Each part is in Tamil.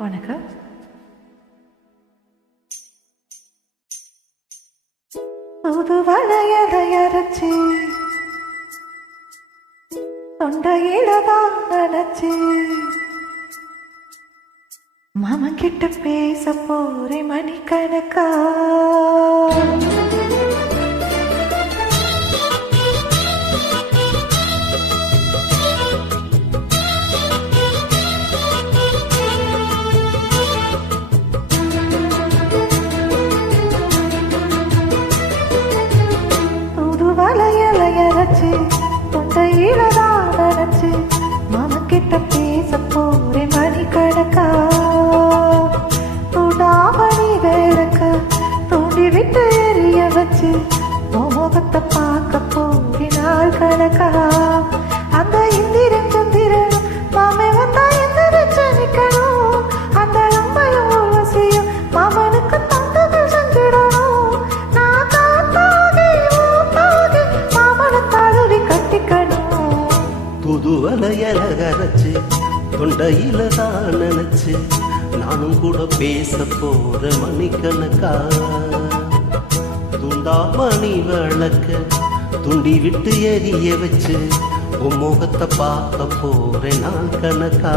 வணக்கம். புது வளையலையரைச்சி தொண்டையிலதான் நினைச்சு மாமன் கிட்ட பேச போறே மணிக்கணக்கா. தொண்டையிலதான் நினைச்சு மாமன் கிட்ட பேச போறே மணிக்கணக்கா. தூண்டாமணி வேறக்க தூண்டி விட்டு எரிய வச்சு முகத்தை பார்க்க போறே நாள் கணக்கா. அந்த இந்திரன் சந்திரன் மாமே வந்தா எந்திரிச்சு நிக்கணும். அந்த அம்மையும் ஊர்வசியும் மாமனுக்கு தந்தங்கள் செஞ்சிடணும். நான் தாத்தாகி ஊத்தாகி மாமனை தழுவி கட்டிக்கணும். புது வளையலரைச்சு தொண்டையில தான் நினைச்சு நானும் கூட பேச போற மணிக்கணக்கா. துண்டா மணி விளக்க துண்டி விட்டு எரிய வச்சு உன் முகத்தை பார்க்க போற நாள் கணக்கா.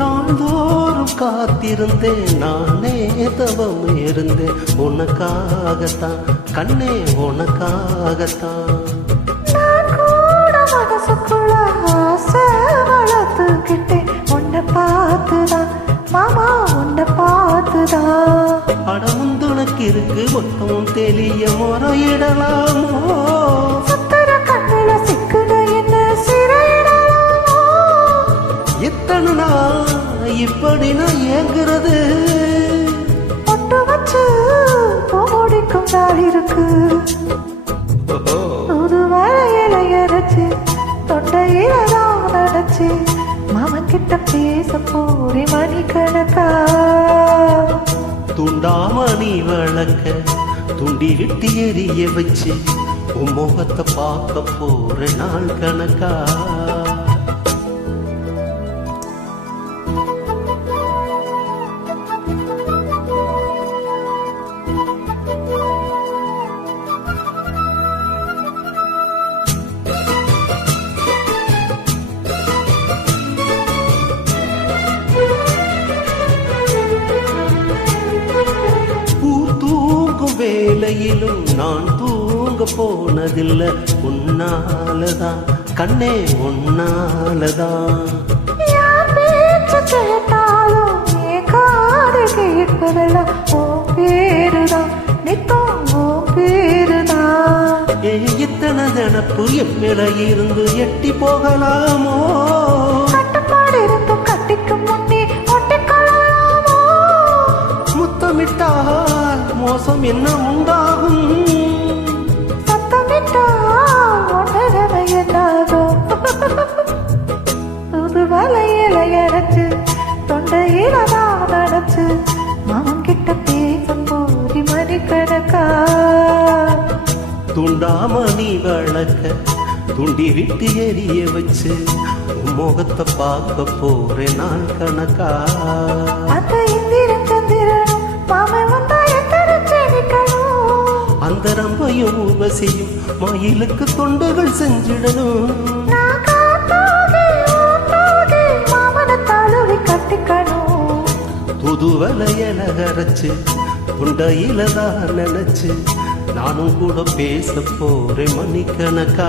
நாள்தோறும் காத்திருந்தேன், நானே தவம் இருந்தேன் உனக்காகத்தான் கண்ணே உனக்காகத்தான். நான் கூட மனசுக்குள்ள ஆசை வளர்த்துக்கிட்டேன் உன்னை பார்த்துதான் மாமா உன்னை பார்த்துதான். அடமுந்துனக்கு இருக்கு மொத்தமும் தெரிய முறையிடலாமோ. சுத்தர கண்ணில சிக்குன என்ன சிறையிடலாமோ. எத்தனை நாள் இப்படி நான் ஏங்குறது. ஒட்டு வச்சு போடிக்கும் நாள் இருக்கு. புது வளையலையரைச்சு தொண்டையிலதான் நினைச்சு மாமன் கிட்ட பேச போறே மணிக்கணக்கா. துண்டாமணி விளக்க துண்டி விட்டு எரிய வச்சு உன் முகத்தை பார்க்க போற நாள் கணக்கா. வேலையிலும் நான் தூங்க போனதில்லை உன்னாலதான் கண்ணே உன்னாலதான். யார் பேச்சு கேட்டாலும் என் காது கேட்பதெல்லாம் உன் பேருதான் நித்தம் உன் பேருதான். இத்தனை நினப்பு என் மேல இருந்து எட்டி போகலாமோ. கட்டுப்பாடு இருந்தும் கட்டிக்கும் முன்னே ஒட்டிக்கொள்ளலாமோ. முத்தமிட்டால் மோசம் என்ன உண்டாகும். சத்தமிட்டால் உடனே என்னாகும். புது வளையலையரைச்சு தொண்டையிலதான் நினைச்சு மாமன் கிட்ட பேச போறே மணிக்கணக்கா. துண்டாமணி விளக்க துண்டி விட்டு எரிய வச்சு முகத்தை பார்க்க போற நாள் கணக்கா. அந்த இந்திரன் சந்திரனும் மாமன் வந்தா எத்தரிச்சு நிக்கணும். அந்த ரம்பையும் ஊர்வசியும் மயிலுக்கு தொண்டுகள் செஞ்சிடணும். நான் காத்தாகி ஊத்தாகி மாமனை தழுவி கட்டிக்கணும். புது வளையலரைச்சு தொண்டையிலதான் நினைச்சு நானும் கூட பேச போறேன் மணிக்கணக்கா.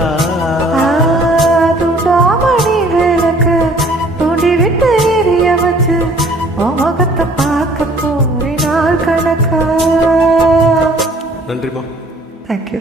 துண்டாமணி விளக்கு தூண்டி விட்டு எரிய வச்சு முகத்தை பார்க்க போறே நாள் கணக்கா. நன்றிமா. தேங்க்யூ.